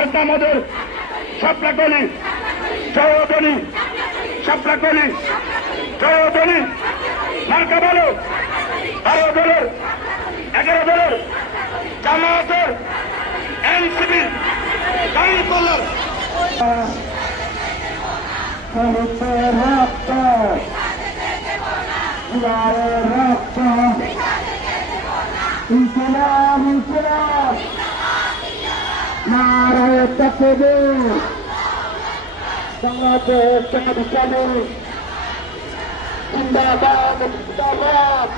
মার্কা মধুর সাপলাকলি চৌধুরী সাপলাকলি চৌধুরী মার্কা বলো 12 দলের 11 দলের জামায়াতের এনসিপি দাঁড়িয়ে পড়লাম রক্ত রক্ত ইসলাম ইসলাম নারায় তাকবীর বাংলাদেশ জাতীয়তাবাদী জিন্দাবাদ জিন্দাবাদ